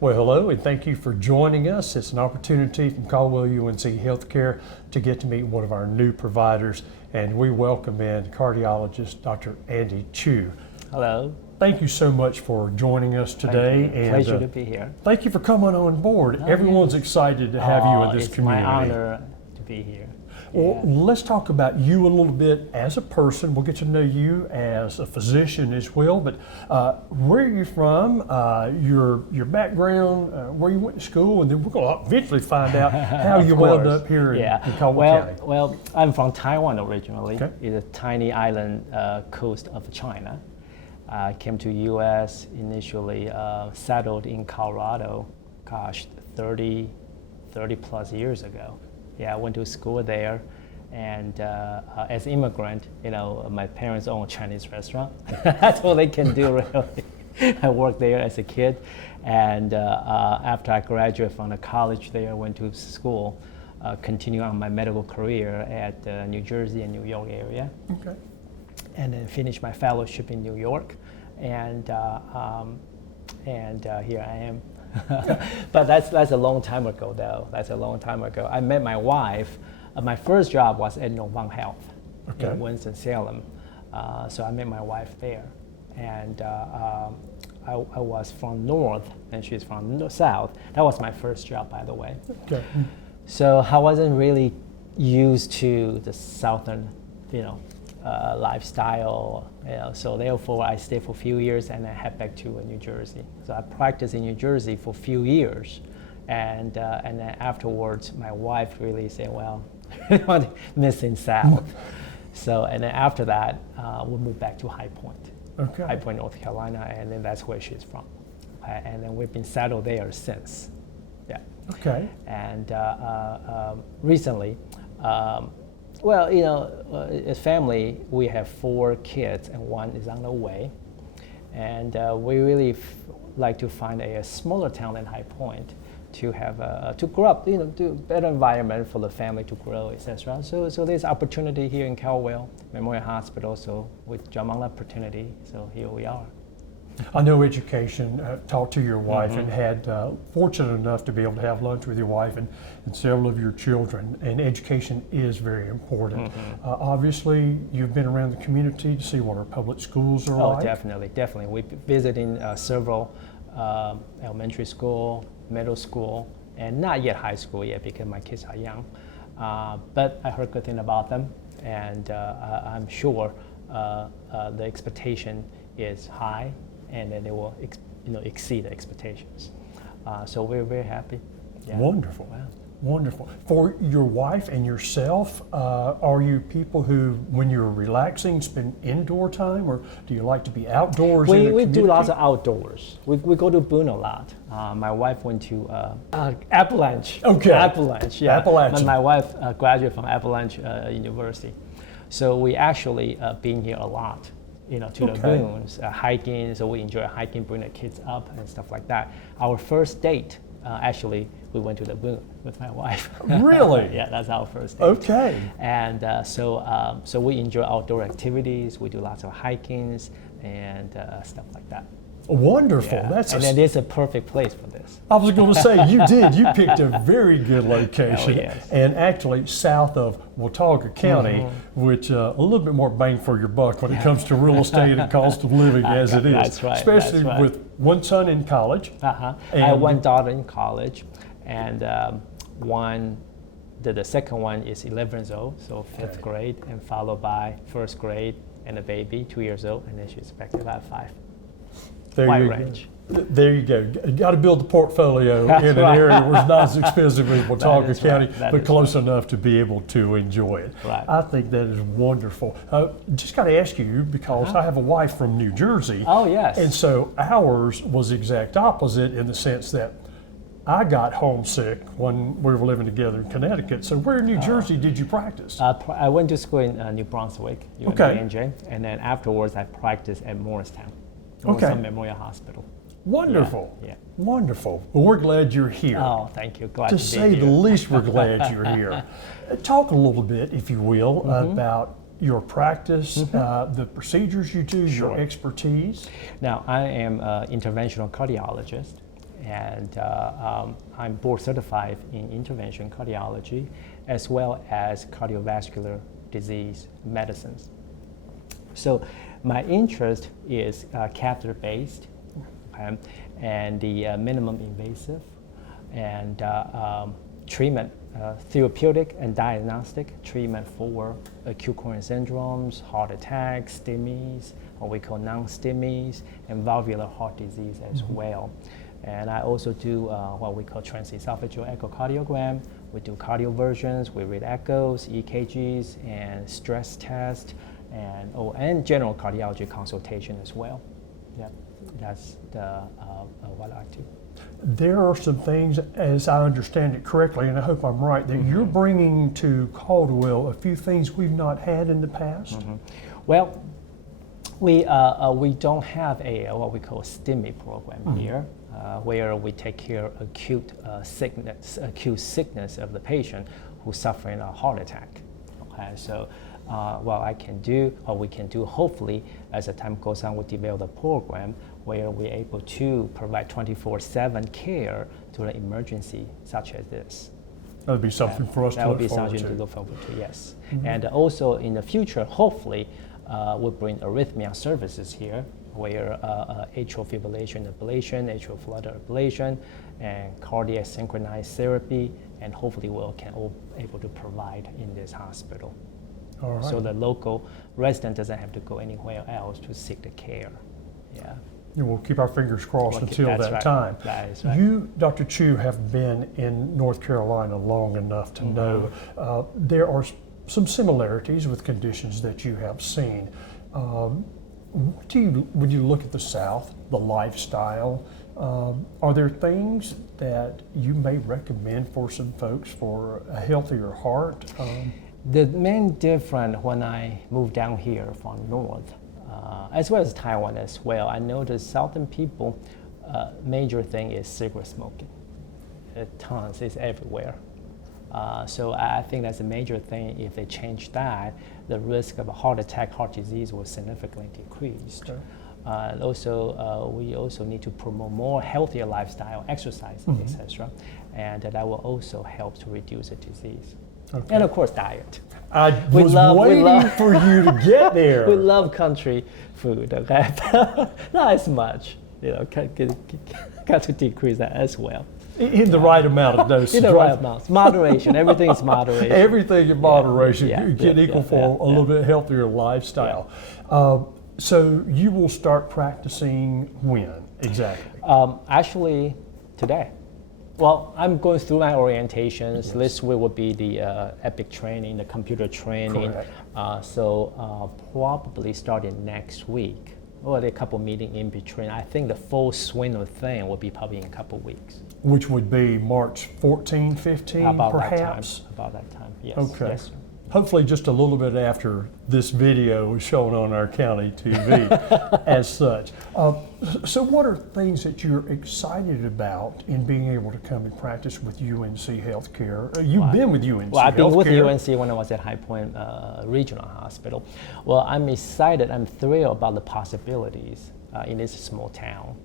Well, hello, and thank you for joining us. It's an opportunity from Caldwell UNC Healthcare to get to meet one of our new providers, and we welcome in cardiologist Dr. Andy Chiu. Hello. Thank you so much for joining us today. And pleasure to be here. Thank you for coming on board. Everyone's excited to have you in this community. It's my honor to be here. Well, let's talk about you a little bit as a person. We'll get to know you as a physician as well. But where are you from? Your background, where you went to school, and then we're going to eventually find out how you wound up here in Caldwell County. Well, I'm from Taiwan originally. Okay. It's a tiny island coast of China. I came to U.S. initially, settled in Colorado, 30 plus years ago. Yeah, I went to school there, and as an immigrant, my parents own a Chinese restaurant. That's all they can do, really. I worked there as a kid, and after I graduated from the college there, I went to school, continue on my medical career at New Jersey and New York area. Okay. And then finished my fellowship in New York, and here I am. But that's a long time ago, though. That's a long time ago. I met my wife. My first job was at Novant Health in Winston-Salem. So I met my wife there. And I was from north, and she's from south. That was my first job, by the way. Okay. So I wasn't really used to the southern, lifestyle. So therefore, I stayed for a few years, and I head back to New Jersey. So I practiced in New Jersey for a few years, and then afterwards, my wife really said, "Well, I'm missing South." So and then after that, we moved back to High Point, High Point, North Carolina, and then that's where she's from. And then we've been settled there since. Yeah. Okay. And recently. As family, we have 4 kids, and 1 is on the way. And we really like to find a smaller town than High Point to have to grow up, to better environment for the family to grow, etc. So there's opportunity here in Caldwell Memorial Hospital. So we jumped on the opportunity. So here we are. I know education, talked to your wife and had fortunate enough to be able to have lunch with your wife and several of your children, and education is very important. Obviously, you've been around the community to see what our public schools are like. Oh, definitely. We've been visiting several elementary school, middle school, and not yet high school yet because my kids are young. But I heard good thing about them, and I'm sure the expectation is high, and then they will exceed the expectations. So we're very happy. Yeah. Wonderful. Wow. Wonderful. For your wife and yourself, are you people who, when you're relaxing, spend indoor time, or do you like to be outdoors? We do lots of outdoors. We go to Boone a lot. My wife went to Avalanche. Okay. Avalanche, yeah. Appalachian. My wife graduated from Avalanche University. So we actually been here a lot. To the Boones, hiking, so we enjoy hiking, bring the kids up and stuff like that. Our first date, actually, we went to the Boone with my wife. Really? Yeah, that's our first date. Okay. And so we enjoy outdoor activities. We do lots of hikings and stuff like that. Wonderful. Yeah. That's and then it's a perfect place for this. I was going to say, you did. You picked a very good location. Oh, yes. And actually south of Watauga County, which a little bit more bang for your buck when it comes to real estate and cost of living as it is. That's right. Especially with one son in college. I have one daughter in college, and the second one is 11 years old, so 5th grade, and followed by 1st grade and a baby, 2 years old, and then she's expected about 5. Wide range. There you go. Got to build the portfolio in an area where it's not as expensive as Watauga County, but close enough to be able to enjoy it. Right. I think that is wonderful. Just got to ask you, because I have a wife from New Jersey. Oh, yes. And so ours was the exact opposite in the sense that I got homesick when we were living together in Connecticut. So where in New Jersey did you practice? I went to school in New Brunswick, UNJ, and then afterwards I practiced at Morristown Memorial Hospital. Wonderful. Yeah. Wonderful. Well, we're glad you're here. Oh, thank you. Glad to be say here. the least, we're glad you're here. Talk a little bit, if you will, about your practice, the procedures you do, your expertise. Now, I am an interventional cardiologist, and I'm board certified in intervention cardiology as well as cardiovascular disease medicines. So my interest is catheter-based, and the minimum invasive and treatment, therapeutic and diagnostic treatment for acute coronary syndromes, heart attacks, STEMIs, what we call non-STEMIs, and valvular heart disease as well. And I also do what we call transesophageal echocardiogram. We do cardioversions, we read echoes, EKGs, and stress test, and general cardiology consultation as well. Yeah, that's what I do. There are some things, as I understand it correctly, and I hope I'm right, that you're bringing to Caldwell a few things we've not had in the past. Well, we don't have a what we call a STEMI program here, where we take care of acute sickness of the patient who's suffering a heart attack. Okay, so what we can do, hopefully, as the time goes on, we develop a program where we're able to provide 24/7 care to an emergency such as this. That would be something for us to look forward to. That would be something to look forward to, yes. And also in the future, hopefully, we'll bring arrhythmia services here, where atrial fibrillation ablation, atrial flutter ablation, and cardiac synchronized therapy, and hopefully we'll able to provide in this hospital. All right. So the local resident doesn't have to go anywhere else to seek the care. Yeah. And we'll keep our fingers crossed until that's that right. time. That is right. You, Dr. Chiu, have been in North Carolina long enough to know there are some similarities with conditions that you have seen. When you look at the South, the lifestyle, are there things that you may recommend for some folks for a healthier heart? The main difference when I moved down here from North, as well as Taiwan as well, I noticed Southern people, major thing is cigarette smoking. Tons is everywhere. So I think that's a major thing. If they change that, the risk of a heart attack, heart disease will significantly decrease. Sure. Also, we also need to promote more healthier lifestyle, exercise, etc., and that will also help to reduce the disease. Okay. And of course, diet. I was waiting for you to get there. We love country food, okay? Not as much, got to decrease that as well. In the right amount of doses. In the right amount. Moderation, everything is moderation. Everything in moderation. Yeah, You get equal for a little bit healthier lifestyle. So you will start practicing when exactly? Actually, today. Well, I'm going through my orientations. Yes. This week will be the EPIC training, the computer training. So probably starting next week. Or a couple meetings in between. I think the full swing of the thing will be probably in a couple weeks. Which would be March 14, 15, about perhaps? About that time, yes. Okay. Yes. Hopefully just a little bit after this video is shown on our county TV as such. So what are things that you're excited about in being able to come and practice with UNC Healthcare? You've been with UNC Well, I've been with Healthcare. UNC when I was at High Point Regional Hospital. Well, I'm excited, I'm thrilled about the possibilities in this small town.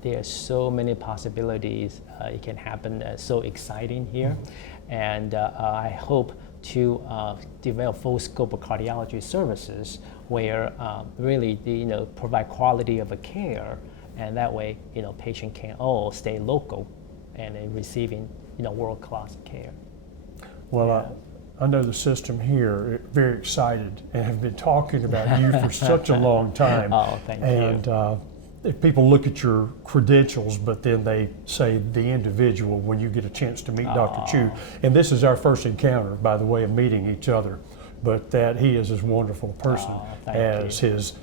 There are so many possibilities. It can happen, so exciting here. And I hope to develop full scope of cardiology services where really provide quality of a care, and that way patient can all stay local and receiving world-class care. Well, I know the system here very excited and have been talking about you for such a long time. Oh, thank you. And if people look at your credentials, but then they say the individual when you get a chance to meet Dr. Chiu. And this is our first encounter, by the way, of meeting each other, but that he is as wonderful a person as his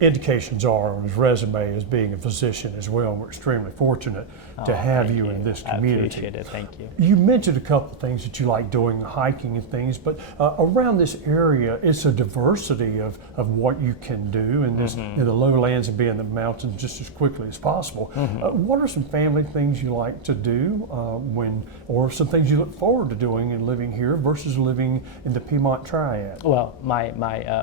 indications are on his resume as being a physician as well. And we're extremely fortunate to have you in this community. I appreciate it, thank you. You mentioned a couple of things that you like doing, hiking and things, but around this area, it's a diversity of what you can do in this in the lowlands and be in the mountains just as quickly as possible. What are some family things you like to do or some things you look forward to doing and living here versus living in the Piedmont Triad? Well, my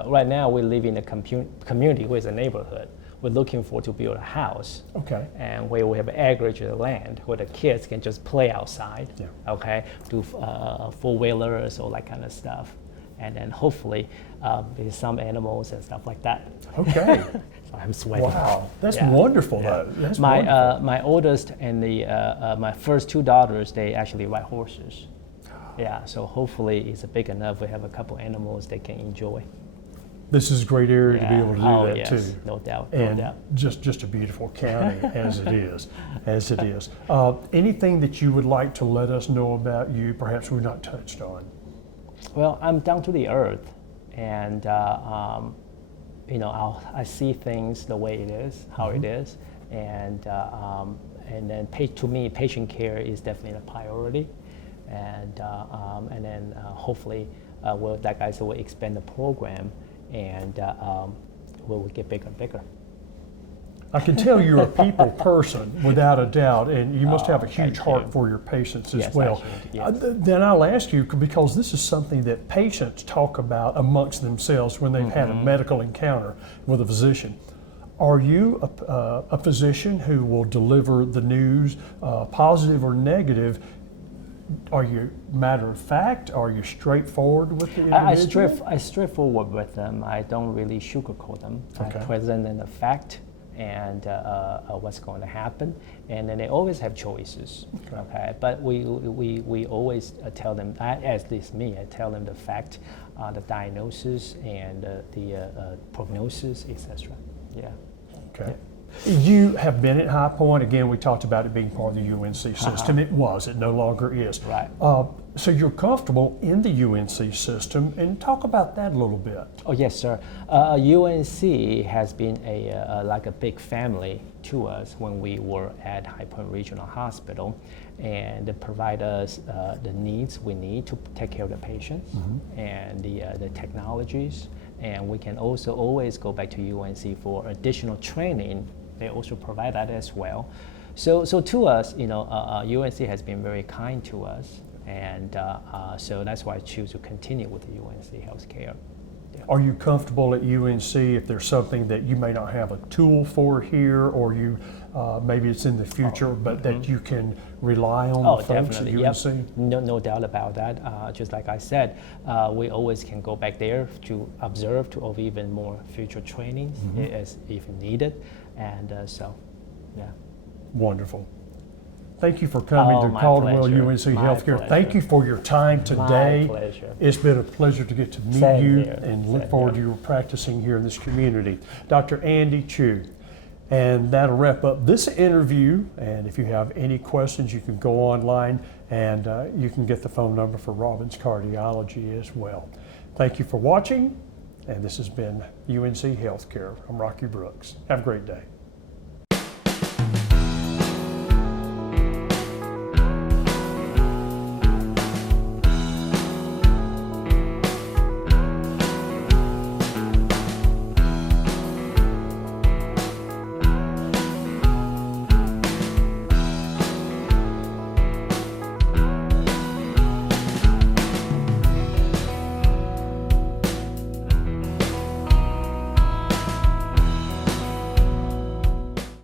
right now we live in a community with a neighborhood we're looking for to build a house. Okay. And where we have agricultural land where the kids can just play outside, Yeah. okay, do four-wheelers, all that kind of stuff. And then hopefully there's some animals and stuff like that. Okay. So I'm sweating. Wow, that's Yeah. wonderful. Yeah. Though. That's wonderful. My oldest and my first two daughters, they actually ride horses. Yeah, so hopefully it's big enough. We have a couple animals they can enjoy. This is a great area to be able to do that yes, too. no doubt, And no doubt. just a beautiful county as it is, as it is. Anything that you would like to let us know about you, perhaps we've not touched on? Well, I'm down to the earth, and you know, I see things the way it is, how it is, and then to me, patient care is definitely a priority, and then hopefully, like I said, we'll expand the program, and we'll get bigger and bigger. I can tell you're a people person without a doubt, and you must have a huge thank heart you. for your patients as Yes, well. actually, yes. Then I'll ask you, because this is something that patients talk about amongst themselves when they've had a medical encounter with a physician. Are you a physician who will deliver the news, positive or negative? Are you matter of fact? Are you straightforward with the individual? I straightforward with them. I don't really sugarcoat them. Okay. I present them the fact and what's going to happen, and then they always have choices. Okay, but we always tell them, at least me, I tell them the fact, the diagnosis, and the prognosis, etc. Yeah. Okay. You have been at High Point. Again, we talked about it being part of the UNC system. It was. It no longer is. Right. So you're comfortable in the UNC system, and talk about that a little bit. Oh yes, sir. UNC has been like a big family to us when we were at High Point Regional Hospital, and they provide us the needs we need to take care of the patients and the technologies, and we can also always go back to UNC for additional training. They also provide that as well. So to us, you know, UNC has been very kind to us. And so that's why I choose to continue with the UNC healthcare. Yeah. Are you comfortable at UNC if there's something that you may not have a tool for here, or you maybe it's in the future, but that you can rely on the folks definitely. at UNC? Yep. No doubt about that. Just like I said, we always can go back there to observe, to offer even more future trainings as if needed. And so, yeah. Wonderful. Thank you for coming to my Caldwell pleasure. UNC My Healthcare. pleasure. Thank you for your time today. My pleasure. It's been a pleasure to get to meet Same you here. and look Same forward here. to your practicing here in this community. Dr. Andy Chiu. And that'll wrap up this interview. And if you have any questions, you can go online and you can get the phone number for Robbins Cardiology as well. Thank you for watching. And this has been UNC Healthcare. I'm Rocky Brooks. Have a great day.